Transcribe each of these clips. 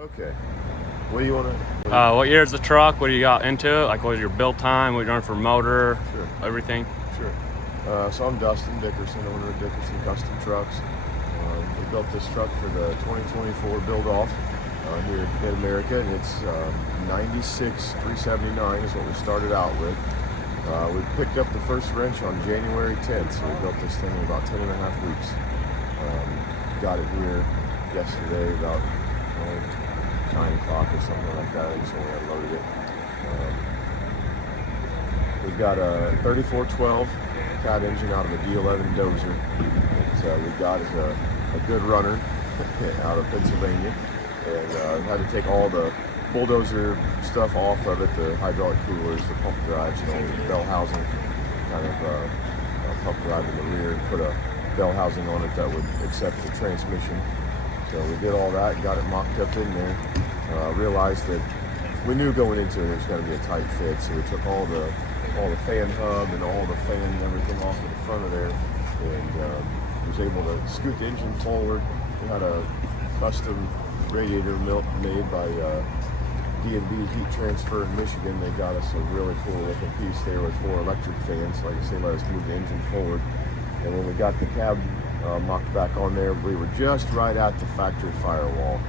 Okay. What do you want to? What year's the truck? What do you got into it? Like, what was your build time? What you doing for motor? Sure. Everything. Sure. So I'm Dustin Dickerson, owner of Dickerson Custom Trucks. We built this truck for the 2024 build-off here in Mid-America, and it's 96 379 is what we started out with. We picked up the first wrench on January 10th, so we built this thing in about 10 and a half weeks. Got it here yesterday about 9 o'clock or something like that. I just only unloaded it. We've got a 3412 cat engine out of a D11 dozer that we got as a good runner out of Pennsylvania, and had to take all the bulldozer stuff off of it, the hydraulic coolers, the pump drives, and all the bell housing, kind of a pump drive in the rear, and put a bell housing on it that would accept the transmission. So we did all that, got it mocked up in there. Realized that we knew going into it was going to be a tight fit, so we took all the fan hub and all the fan and everything off of the front of there, and was able to scoot the engine forward. We had a custom radiator made by D&B Heat Transfer in Michigan. They got us a really cool looking piece there with 4 electric fans. Like I say, let us move the engine forward. And when we got the cab mocked back on there, we were just right at the factory firewall,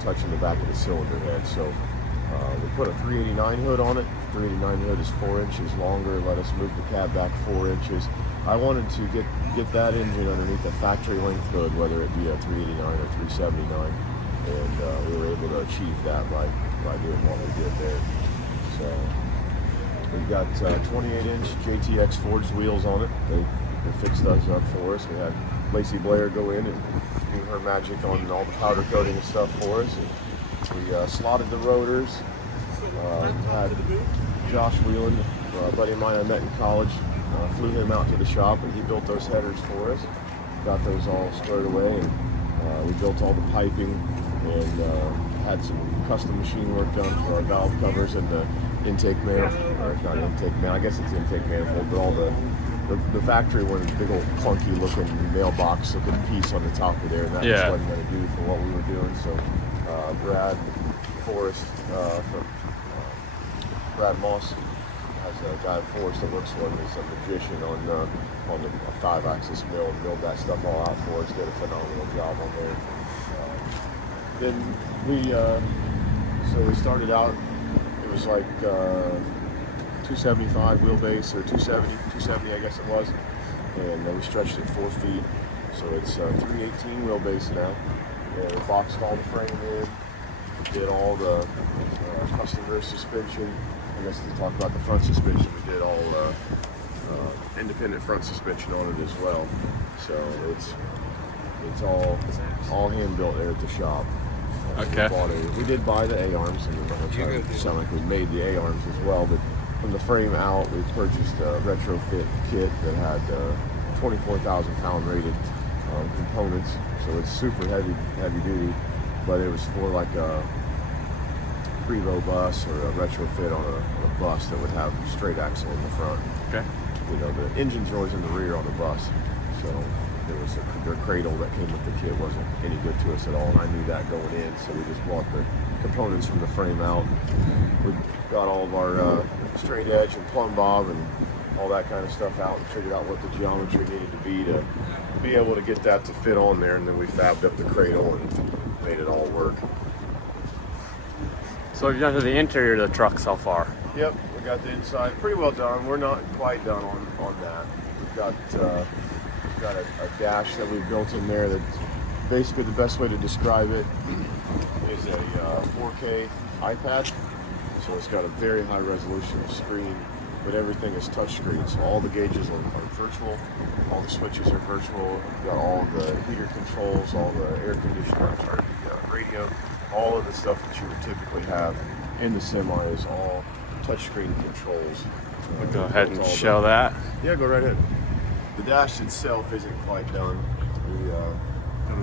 touching the back of the cylinder head. So we put a 389 hood on it. 389 hood is 4 inches longer. Let us move the cab back 4 inches. I wanted to get that engine underneath a factory length hood, whether it be a 389 or 379, and we were able to achieve that by doing what we did there. So we've got 28-inch JTX forged wheels on it. They fixed those up for us. We had Lacey Blair go in and do her magic on all the powder coating and stuff for us. And we slotted the rotors. Had Josh Wheelan, a buddy of mine I met in college, flew him out to the shop, and he built those headers for us. Got those all squared away, and we built all the piping, and had some custom machine work done for our valve covers and the intake manifold, or not intake manifold, I guess it's intake manifold, but all the factory one, big old clunky looking mailbox looking piece on the top of there, and that just wasn't going to do for what we were doing. So Brad Forrest from Brad Moss has a guy at Forrest that works for him. He's a magician on the 5-axis mill, and milled that stuff all out for us. Did a phenomenal job on there. Then we started out. It was like 275 wheelbase, or 270 I guess it was, and then we stretched it 4 feet, so it's 318 wheelbase now. And we boxed all the frame in, did all the custom rear suspension. I guess to talk about the front suspension, we did all independent front suspension on it as well. So it's all hand built there at the shop. Okay. We did buy the A-arms, and we're not trying to sound like we made the A-arms as well, but from the frame out, we purchased a retrofit kit that had 24,000 pound rated components, so it's super heavy duty, but it was for like a Prevo bus or a retrofit on a bus that would have straight axle in the front. Okay. You know, the engine's always in the rear on the bus, so their cradle that came with the kit wasn't any good to us at all, and I knew that going in, so we just bought the components from the frame out. We got all of our straight edge and plumb bob and all that kind of stuff out, and figured out what the geometry needed to be able to get that to fit on there, and then we fabbed up the cradle and made it all work. So you've done to the interior of the truck so far? Yep, we got the inside pretty well done. We're not quite done on that. We've got a dash that we built in there that basically the best way to describe it is a 4K iPad. So it's got a very high resolution screen, but everything is touchscreen. So all the gauges are virtual, all the switches are virtual. We've got all the heater controls, all the air conditioner, the radio, all of the stuff that you would typically have in the semi is all touchscreen controls. We'll go ahead and show that. Yeah, go right ahead. The dash itself isn't quite done. We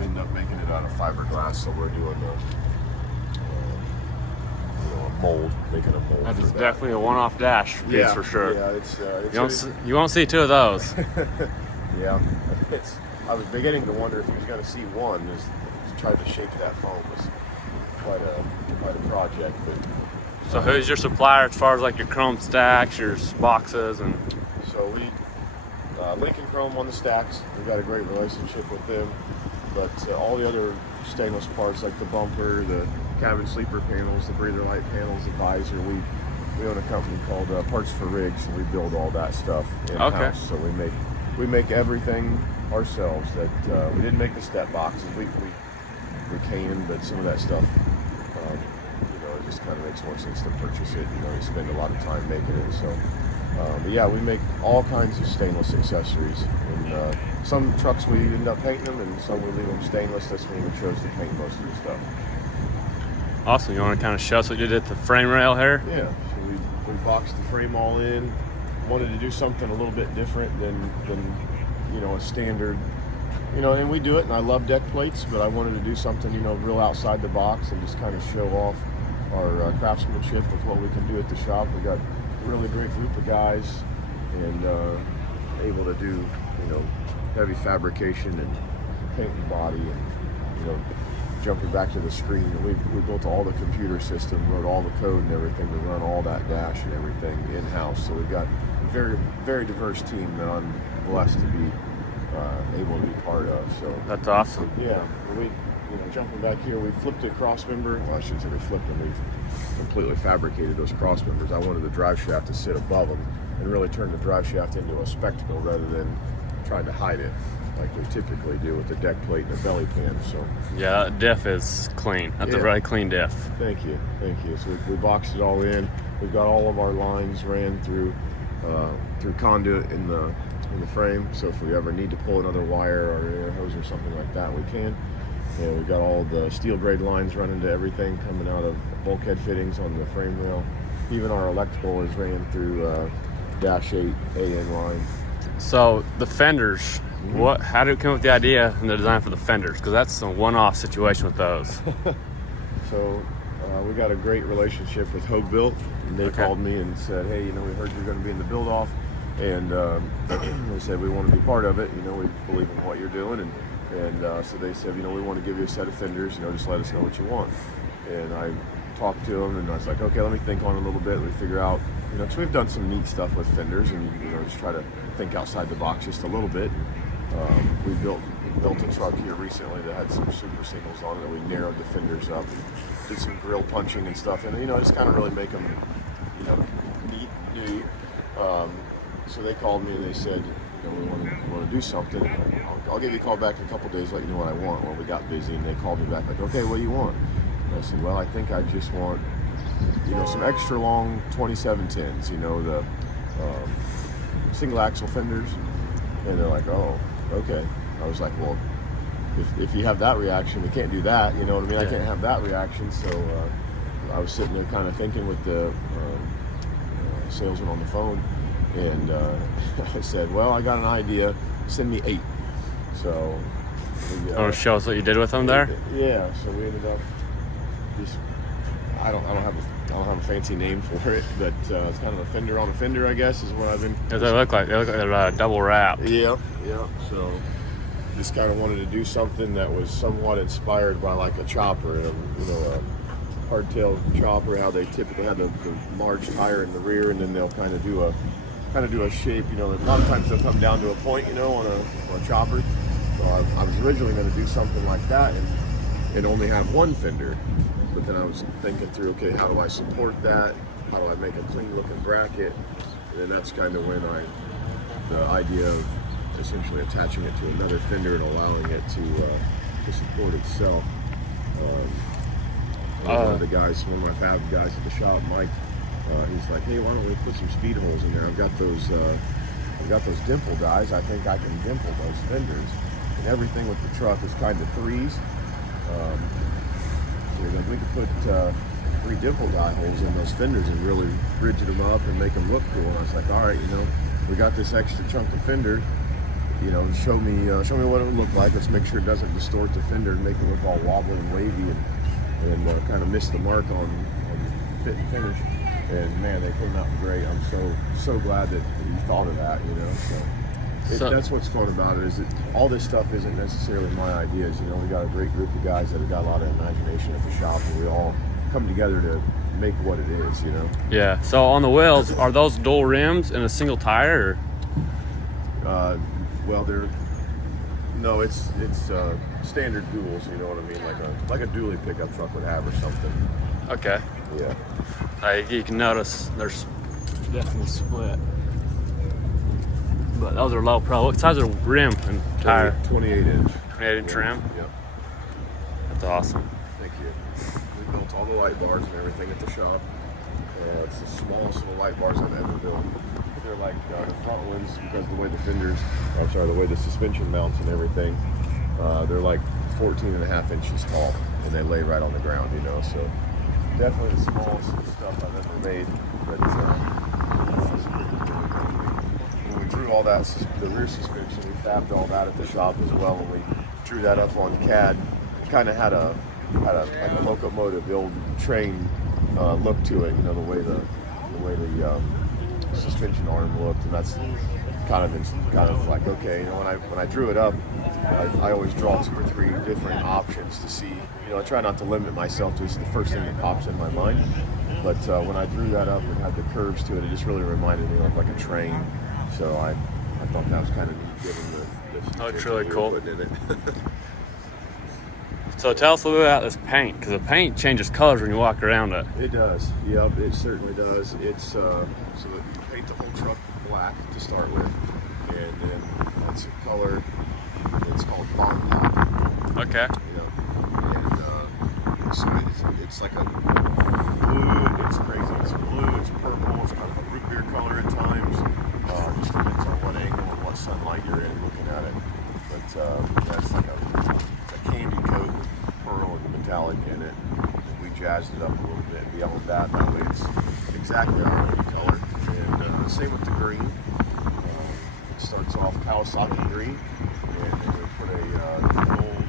ended up making it out of fiberglass, so we're doing a mold, making a mold. That is definitely a one-off dash piece for sure. Yeah, you won't see 2 of those. Yeah, I was beginning to wonder if he was going to see one. Just tried to shape that foam. quite a project. But So who's your supplier as far as like your chrome stacks, your boxes, and? so we Lincoln Chrome on the stacks. We've got a great relationship with them. But all the other stainless parts, like the bumper, the cabin sleeper panels, the breather light panels, the visor, we own a company called Parts for Rigs, and we build all that stuff in-house. Okay. So we make everything ourselves. That we didn't make the step boxes. We can, but some of that stuff, it just kind of makes more sense to purchase it. You spend a lot of time making it. So, but yeah, we make all kinds of stainless accessories. And some trucks we end up painting them, and some we leave them stainless. That's when we chose to paint most of the stuff. Awesome. You want to kind of show us what you did at the frame rail here? Yeah. So we boxed the frame all in. Wanted to do something a little bit different than a standard. And we do it, and I love deck plates, but I wanted to do something, real outside the box and just kind of show off our craftsmanship with what we can do at the shop. We got a really great group of guys, and able to do, heavy fabrication and painting the body, and jumping back to the screen. We built all the computer system, wrote all the code and everything to run all that dash and everything in-house. So we've got a very, very diverse team that I'm blessed to be able to be part of. So That's awesome. yeah, we jumping back here, we flipped a cross member. Well, I shouldn't say we flipped them. We completely fabricated those cross members. I wanted the drive shaft to sit above them and really turn the drive shaft into a spectacle rather than trying to hide it like we typically do with the deck plate and the belly pan. So Yeah, that diff is clean. That's a really clean diff. Thank you. So we boxed it all in. We've got all of our lines ran through conduit in the frame. So if we ever need to pull another wire or air hose or something like that, we can. And we've got all the steel braid lines running to everything coming out of bulkhead fittings on the frame rail. Even our electrical is ran through Dash 8 AN line. So the fenders, how did you come up with the idea and the design for the fenders? Because that's a one-off situation with those. So we got a great relationship with Peterbilt, and they called me and said, hey, we heard you're going to be in the build-off, and they said we want to be part of it. We believe in what you're doing, and so they said, we want to give you a set of fenders. Just let us know what you want. And I talked to them, and I was like, okay, let me think on it a little bit. We figure out, because we've done some neat stuff with fenders, and just try to think outside the box just a little bit. We built a truck here recently that had some super singles on it, and we narrowed the fenders up and did some grill punching and stuff, and just kind of really make them neat, new. So they called me and they said, we want to do something. I'll give you a call back in a couple days, let you know what I want. Well, we got busy, and they called me back like, okay, what do you want? And I said, well, I think I just want some extra long 2710s, the single axle fenders. And they're like, oh, okay. I was like, well, if you have that reaction, we can't do that. You know what I mean? I can't have that reaction. So I was sitting there kind of thinking with the salesman on the phone, and I said, well, I got an idea. Send me 8. So Show us what you did with them there. Yeah. So we ended up just I don't have a fancy name for it, but it's kind of a fender on a fender, I guess, is what I've been. What they look like? They look like they're double wrapped. Yeah. So just kind of wanted to do something that was somewhat inspired by like a chopper, a hardtail chopper. How they typically have the large tire in the rear, and then they'll kind of do a shape. A lot of times they'll come down to a point, on a chopper. So I was originally going to do something like that and only have one fender. But then I was thinking through, okay, how do I support that? How do I make a clean looking bracket? And then that's kind of when the idea of essentially attaching it to another fender and allowing it to support itself. One of my fab guys at the shop, Mike, he's like, hey, why don't we put some speed holes in there? I've got those dimple dies. I think I can dimple those fenders. And everything with the truck is kind of threes. We could put 3 dimple die holes in those fenders and really rigid them up and make them look cool. And I was like, all right, we got this extra chunk of fender. Show me what it would look like. Let's make sure it doesn't distort the fender and make it look all wobbly and wavy and kind of miss the mark on fit and finish. And man, they came out great. I'm so glad that you thought of that. So That's what's fun about it, is that all this stuff isn't necessarily my ideas. You know, we got a great group of guys that have got a lot of imagination at the shop, and we all come together to make what it is, you know? Yeah. So on the wheels, are those dual rims and a single tire? Or? No, it's standard duals. You know what I mean? Like a dually pickup truck would have or something. Okay. Yeah. You can notice there's definitely split. But those are low pro. What size are rim and tire? 28 inch. 28 inch rim? Yep. That's awesome. Thank you. We built all the light bars and everything at the shop. It's the smallest little light bars I've ever built. They're like the front ones, because the way the suspension mounts and everything, they're like 14.5 inches tall, and they lay right on the ground, you know. So definitely the smallest stuff I've ever made. But when we drew all that, the rear suspension, we fabbed all that at the shop as well. When we drew that up on CAD, it kind of had a like a locomotive, the old train look to it. You know, the way the suspension arm looked, and that's kind of like, okay, you know, when I drew it up, I always draw 2 or 3 different options to see. You know, I try not to limit myself to just the first thing that pops in my mind. But when I drew that up and had the curves to it, it just really reminded me of like a train. So I thought that was kind of neat, given the Oh, it's really cool. putting in it. So tell us a little bit about this paint, because the paint changes colors when you walk around it. It does. Yep, it certainly does. It's so that you paint the whole truck black to start with, and then it's a color. It's called barn pop. Okay. You know, and so it's like a blue. It's crazy. It's blue. It's purple. It's kind of a root beer color at times. Just depends on what angle and what sunlight you're in looking at it. But that's like a candy coat with pearl and metallic in it. We jazzed it up a little bit, yellowed that way it's exactly our own color. And the same with the green. It starts off Kawasaki green, and then we put a gold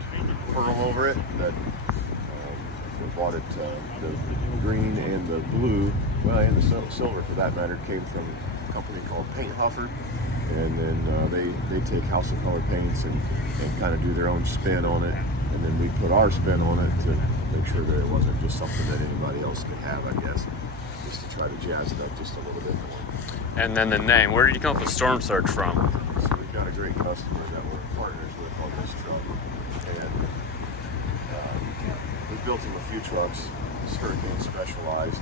pearl over it. That we bought it, the green and the blue, well, and the silver for that matter, came from a company called Paint Huffer. And then they take House of Color paints and kind of do their own spin on it. And then we put our spin on it to make sure that it wasn't just something that anybody else could have, I guess. Just to try to jazz it up just a little bit more. And then the name. Where did you come up with Storm Surge from? So we've got a great customer that we're partners with on this truck. And we've built him a few trucks. It's hurricane specialized.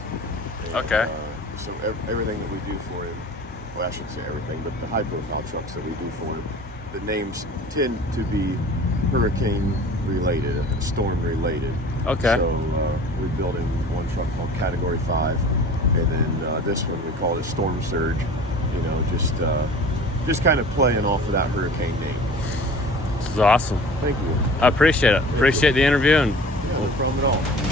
And, Okay. So everything that we do for him, well, I shouldn't say everything, but the high profile trucks that we do for him, the names tend to be hurricane related, storm related. Okay. So we're building one truck called Category 5, and then this one we call it Storm Surge. You know, just kind of playing off of that hurricane name. This is awesome. Thank you. I appreciate it. Appreciate the interview, and Yeah, no problem at all.